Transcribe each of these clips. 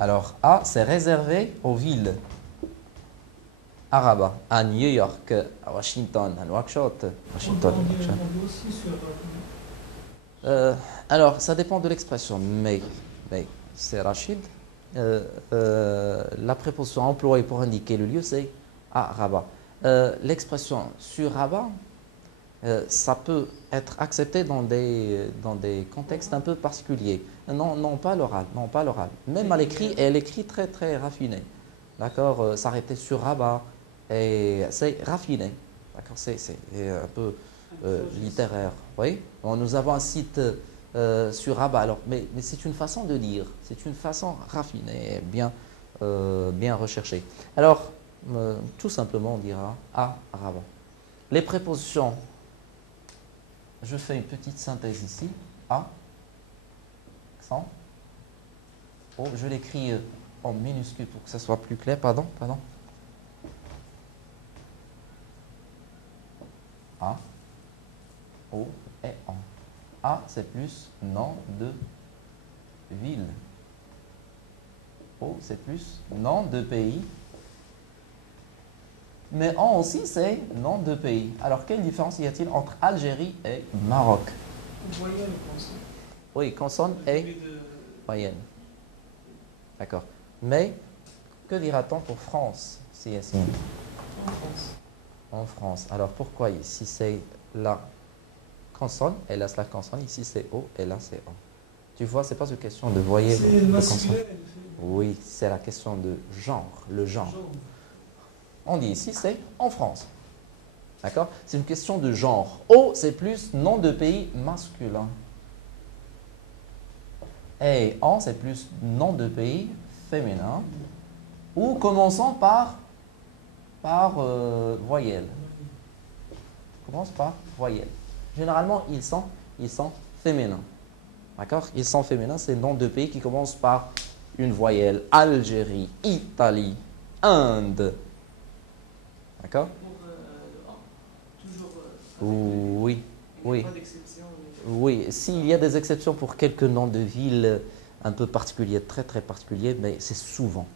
Alors, A, c'est réservé aux villes arabes, à New York, à Washington, à Nouakchott. Washington, Nouakchott. Alors, ça dépend de l'expression, mais c'est Rachid. La préposition employée pour indiquer le lieu, c'est à Rabat. L'expression sur Rabat, ça peut être accepté dans des contextes un peu particuliers. Non, non pas l'oral, non pas l'oral. Même à l'écrit, elle écrit très très raffiné. D'accord, s'arrêter sur Rabat, et c'est raffiné. D'accord, c'est un peu littéraire. Oui, bon, nous avons un site sur Rabat. Alors, mais c'est une façon de dire, c'est une façon raffinée, bien recherchée. Alors, tout simplement, on dira à Rabat. Les prépositions. Je fais une petite synthèse ici. A, accent. Oh, je l'écris en minuscule pour que ça soit plus clair. Pardon. A, O et en. A, c'est plus nom de ville. O, c'est plus nom de pays. Mais en aussi, c'est nom de pays. Alors, quelle différence y a-t-il entre Algérie et Maroc? Voyelle ou consonne? Oui, consonne et voyelle. D'accord. Mais, que dira-t-on pour France, si Yassine? En France. En France. Alors, pourquoi ici c'est la consonne, et là c'est la consonne, ici c'est O, et là c'est O. Tu vois, c'est pas une question de voyelle. C'est masculin. Oui, c'est la question de genre, le genre. On dit ici, c'est en France. D'accord? C'est une question de genre. O, c'est plus nom de pays masculin. Et en, c'est plus nom de pays féminin. Ou commençons par voyelle. Commence par voyelle. Généralement, ils sont féminins. D'accord? Ils sont féminins, c'est nom de pays qui commencent par une voyelle. Algérie, Italie, Inde. D'accord? Oui, oui. Oui, s'il y a des exceptions pour quelques noms de villes un peu particuliers, très très particuliers, mais c'est souvent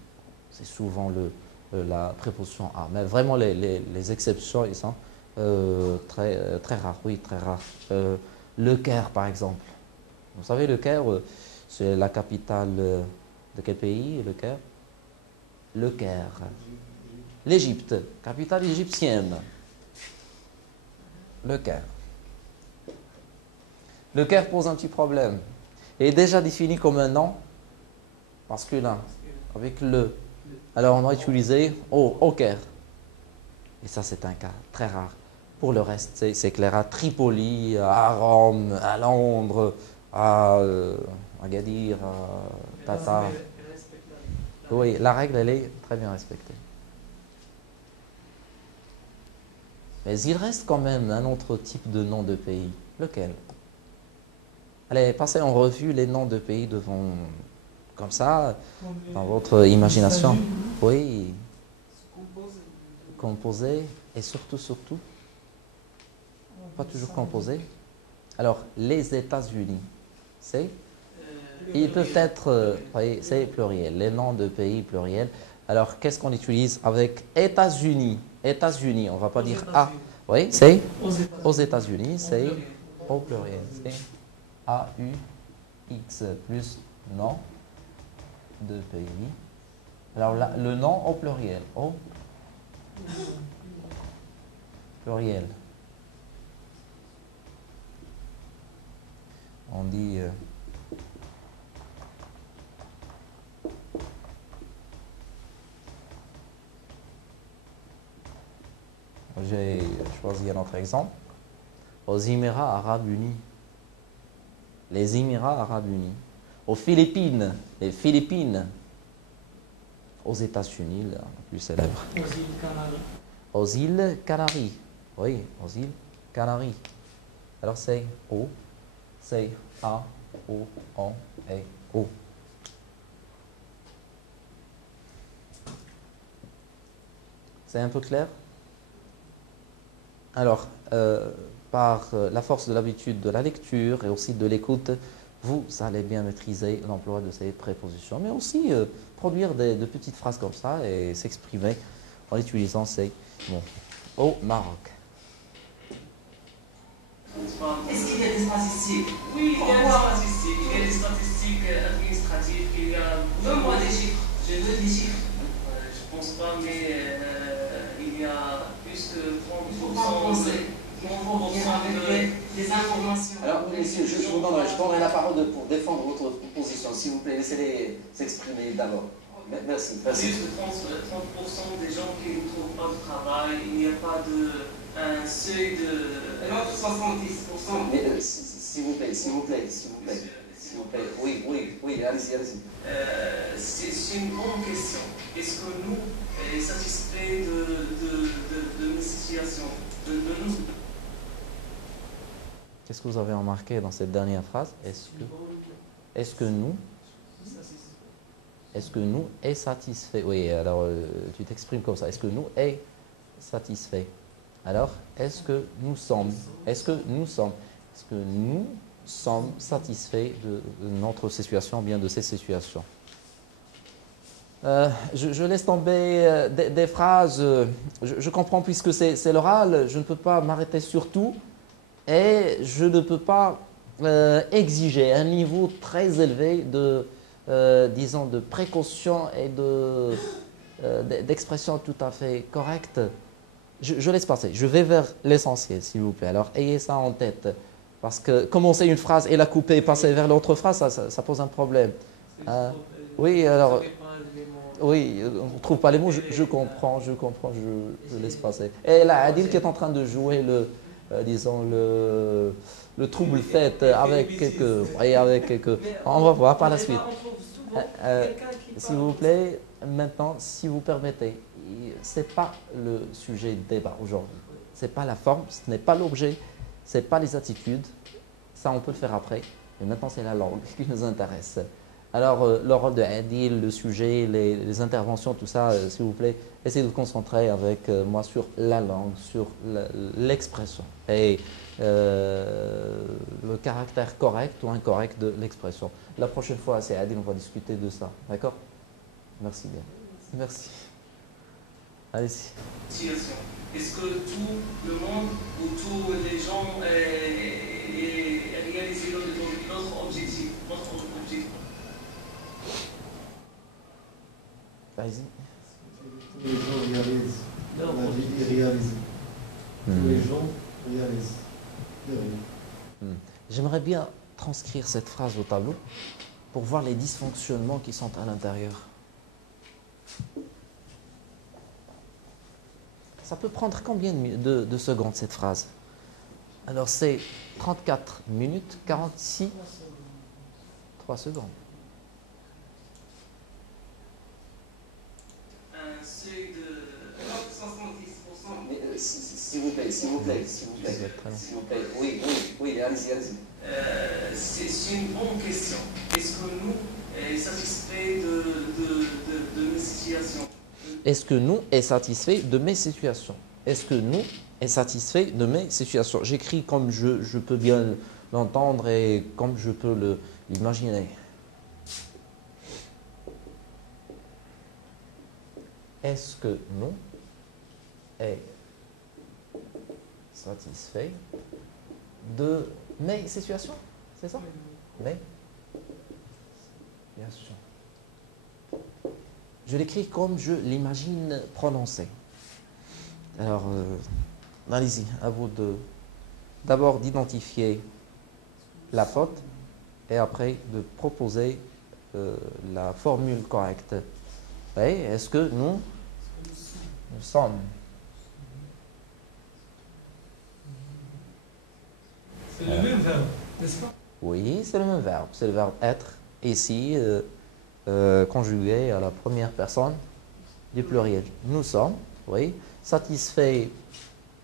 la préposition A. Mais vraiment, les exceptions, ils sont très rares, oui, très rares. Le Caire, par exemple. Vous savez, le Caire, c'est la capitale de quel pays, le Caire? Le Caire. L'Égypte, capitale égyptienne. Le Caire. Le Caire pose un petit problème. Il est déjà défini comme un nom masculin, avec le. Alors on va utiliser au Caire. Et ça, c'est un cas très rare. Pour le reste, c'est clair. À Tripoli, à Rome, à Londres, à Agadir, à Tata. Oui, la règle, elle est très bien respectée. Mais il reste quand même un autre type de nom de pays. Lequel? Allez, passez en revue les noms de pays devant, comme ça, dans votre imagination. Oui. Composé et surtout, pas toujours composé. Alors, les États-Unis, c'est? Ils peuvent être, c'est pluriel, les noms de pays pluriels. Alors, qu'est-ce qu'on utilise avec États-Unis? États-Unis, on ne va pas dire A. Oui, c'est aux États-Unis, c'est au pluriel. C'est A-U-X plus nom de pays. Alors, là, le nom au pluriel. Au pluriel. On dit. J'ai choisi un autre exemple. Aux Émirats Arabes Unis. Les Émirats Arabes Unis. Aux Philippines. Les Philippines. Aux États-Unis, le plus célèbre. Aux îles Canaries. Aux îles Canaries. Oui, aux îles Canaries. Alors c'est O, c'est A, O, O et O. C'est un peu clair? Alors, par la force de l'habitude de la lecture et aussi de l'écoute, vous allez bien maîtriser l'emploi de ces prépositions, mais aussi produire de petites phrases comme ça et s'exprimer en utilisant ces mots. Au Maroc. Est-ce qu'il y a des statistiques? Oui, il y a des Pourquoi? statistiques. Il y a des statistiques administratives. Il y a Donne-moi des chiffres. Je veux des chiffres. je pense pas, mais il y a plus de Il faut pas 30%. penser. Il faut venir avec des informations. Alors, messieurs, je vous donnerai la parole pour défendre votre position. S'il vous plaît, laissez-les s'exprimer d'abord. Merci. Plus de 30% des gens qui ne trouvent pas de travail. Il n'y a pas un seuil de. L'autre 70%. Mais s'il vous plaît, s'il vous plaît, s'il vous plaît. S'il vous plaît. Oui, allez-y, allez-y. C'est une bonne question. Est-ce que nous sommes satisfaits de nos situations, de nous? Qu'est-ce que vous avez remarqué dans cette dernière phrase? Est-ce que nous est satisfait? Oui, alors tu t'exprimes comme ça. Est-ce que nous est satisfait? Alors, est-ce que nous sommes satisfaits de notre situation, bien de ces situations? Je laisse tomber des phrases. Je comprends, puisque c'est l'oral, je ne peux pas m'arrêter sur tout et je ne peux pas exiger un niveau très élevé disons, de précaution et d'expression tout à fait correcte. Je laisse passer. Je vais vers l'essentiel, s'il vous plaît. Alors, ayez ça en tête. Parce que commencer une phrase et la couper et passer vers l'autre phrase, ça pose un problème. Oui, alors... Oui, on ne trouve pas les mots, je comprends, je laisse passer. Et là, Adil qui est en train de jouer disons, le trouble fait avec quelques... On va voir par la suite. S'il vous plaît, maintenant, si vous permettez, ce n'est pas le sujet de débat aujourd'hui. Ce n'est pas la forme, ce n'est pas l'objet, ce n'est pas les attitudes. Ça, on peut le faire après. Mais maintenant, c'est la langue qui nous intéresse. Alors, le rôle de Adil, le sujet, les interventions, tout ça, s'il vous plaît, essayez de vous concentrer avec moi sur la langue, sur l'expression et le caractère correct ou incorrect de l'expression. La prochaine fois, c'est Adil, on va discuter de ça. D'accord? Merci bien. Merci. Allez-y. Situation. Est-ce que tout le monde ou tous les gens réalisent notre objectif? Allez-y. Tous les gens réalisent. La vie est réalisée. Tous les gens réalisent. J'aimerais bien transcrire cette phrase au tableau pour voir les dysfonctionnements qui sont à l'intérieur. Ça peut prendre combien de secondes cette phrase? Alors c'est 34 minutes 46 3 secondes. Un seuil de. L'autre 70%. Mais s'il vous plaît. Oui, allez-y. C'est une bonne question. Est-ce que nous sommes satisfaits de nos situations? Est-ce que nous est satisfait de mes situations? Est-ce que nous est satisfait de mes situations? J'écris comme je peux bien l'entendre et comme je peux l'imaginer. Est-ce que nous est satisfait de mes situations? C'est ça? Mes situations. Je l'écris comme je l'imagine prononcé. Alors, allez-y, à vous d'abord d'identifier la faute et après de proposer la formule correcte. Oui, est-ce que nous sommes? C'est le même verbe, n'est-ce pas? Oui, c'est le même verbe. C'est le verbe être, ici, conjugué à la première personne du pluriel. Nous sommes, oui. Satisfait,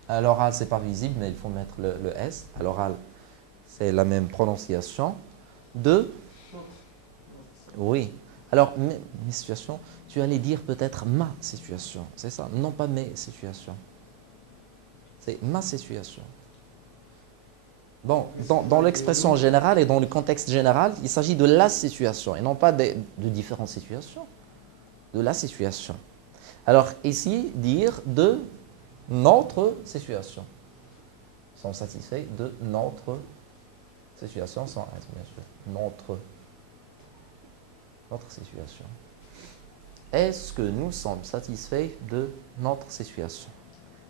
à l'oral, ce n'est pas visible, mais il faut mettre le S. À l'oral, c'est la même prononciation. De, oui. Alors, mes situations, tu allais dire peut-être ma situation, c'est ça? Non pas mes situations. C'est ma situation. Bon, dans l'expression générale et dans le contexte général, il s'agit de la situation et non pas de différentes situations. De la situation. Alors ici, dire de notre situation. Ils sont satisfaits de notre situation sans S, bien sûr. Notre situation. Est-ce que nous sommes satisfaits de notre situation?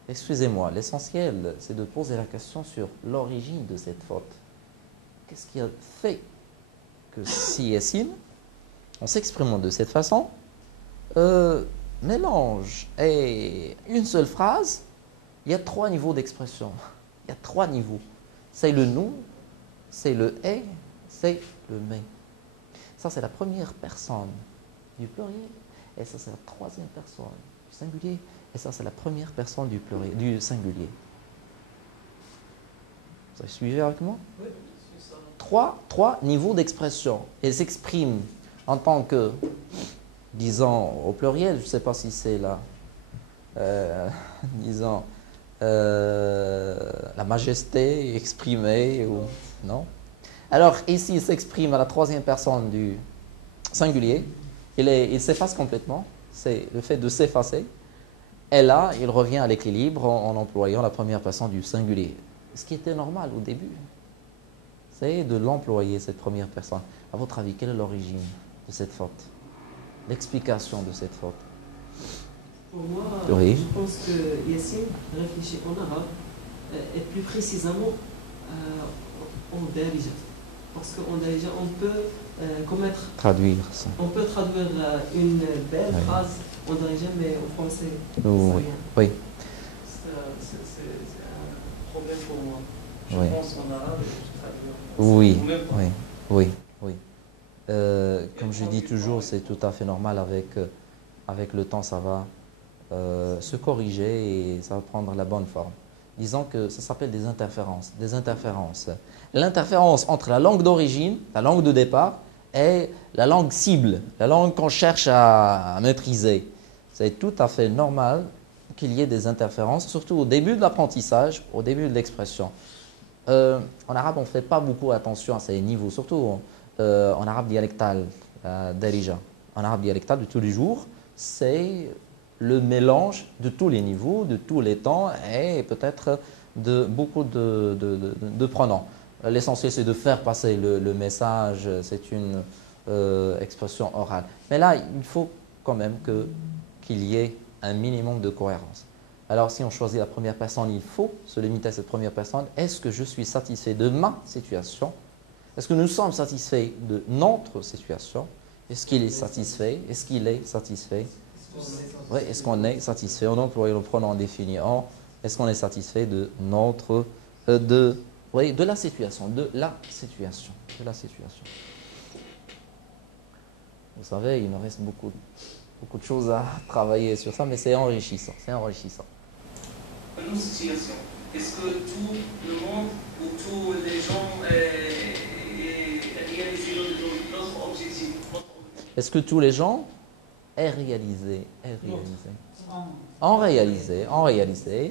Excusez-moi, l'essentiel, c'est de poser la question sur l'origine de cette faute. Qu'est-ce qui a fait que si et si, en s'exprimant de cette façon, mélange et une seule phrase, il y a 3 niveaux d'expression. Il y a 3 niveaux. C'est le nous, c'est le et, c'est le mais. Ça, c'est la première personne du pluriel. Et ça, c'est la 3e personne du singulier. Et ça, c'est la première personne du pluriel, du singulier. Vous avez suivi avec moi? Oui, c'est ça. 3 niveaux d'expression. Elles s'expriment en tant que, disons, au pluriel, je ne sais pas si c'est là, disons, la majesté exprimée ou non. Alors ici, il s'exprime à la 3e personne du singulier. Il s'efface complètement. C'est le fait de s'effacer. Et là, il revient à l'équilibre en employant la 1re personne du singulier. Ce qui était normal au début, c'est de l'employer, cette 1re personne. À votre avis, quelle est l'origine de cette faute? L'explication de cette faute? Pour moi, Oui. je pense que Yassine réfléchit en arabe et plus précisément en darija. Parce qu'en darija, on peut traduire ça. On peut traduire une belle Oui. phrase en darija, mais en français, Oui. ça rien. Oui. C'est un problème pour moi. Je Oui. pense en arabe et je traduis en français. Oui, Ou même pas. oui. Comme je dis toujours, c'est tout à fait normal. Avec le temps, ça va se corriger et ça va prendre la bonne forme. Disons que ça s'appelle des interférences. L'interférence entre la langue d'origine, la langue de départ, et la langue cible, la langue qu'on cherche à maîtriser. C'est tout à fait normal qu'il y ait des interférences, surtout au début de l'apprentissage, au début de l'expression. En arabe, on ne fait pas beaucoup attention à ces niveaux, surtout en arabe dialectal, darija. En arabe dialectal de tous les jours, c'est le mélange de tous les niveaux, de tous les temps et peut-être de beaucoup de pronoms. L'essentiel, c'est de faire passer le message, c'est une expression orale. Mais là, il faut quand même qu'il y ait un minimum de cohérence. Alors, si on choisit la 1re personne, il faut se limiter à cette 1re personne. Est-ce que je suis satisfait de ma situation? Est-ce que nous sommes satisfaits de notre situation? Est-ce qu'il est satisfait? Est-ce qu'il est satisfait? Oui, est-ce qu'on est satisfait? On emploie le pronom défini en. Est-ce qu'on est satisfait de notre, de la situation, de la situation. Vous savez, il nous reste beaucoup de choses à travailler sur ça, mais c'est enrichissant. Une situation. Est-ce que tout le monde ou tous les gens réalisent notre objectif? Est-ce que tous les gens aient réalisé? En réalisé.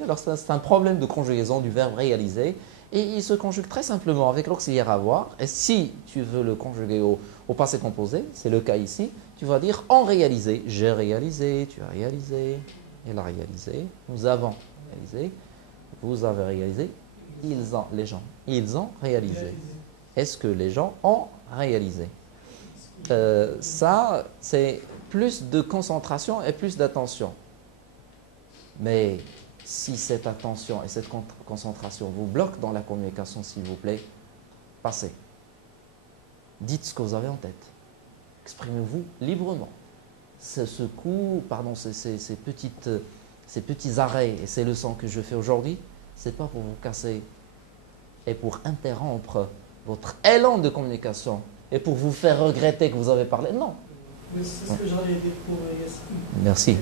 Alors c'est un problème de conjugaison du verbe réaliser et il se conjugue très simplement avec l'auxiliaire avoir. Et si tu veux le conjuguer au passé composé, c'est le cas ici, tu vas dire en réalisé. J'ai réalisé, tu as réalisé, elle a réalisé, nous avons réalisé, vous avez réalisé, ils ont réalisé. Est-ce que les gens ont réalisé? Ça, c'est plus de concentration et plus d'attention. Mais si cette attention et cette concentration vous bloquent dans la communication, s'il vous plaît, passez. Dites ce que vous avez en tête. Exprimez-vous librement. Ces petits arrêts et ces leçons que je fais aujourd'hui, ce n'est pas pour vous casser et pour interrompre votre élan de communication et pour vous faire regretter que vous avez parlé. Non. Mais c'est ce que j'allais dire pour Yassine. Merci.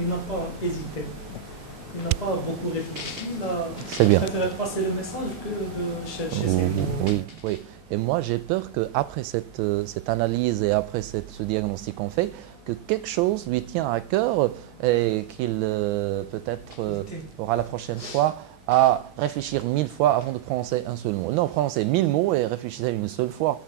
Il n'a pas hésité. Il n'a pas beaucoup réfléchi. Il a préféré passer le message que de chercher ses mots. Oui. Et moi, j'ai peur qu'après cette analyse et après ce diagnostic qu'on fait, que quelque chose lui tient à cœur et qu'il peut-être aura la prochaine fois à réfléchir 1000 fois avant de prononcer un seul mot. Non, prononcez 1000 mots et réfléchissez une seule fois.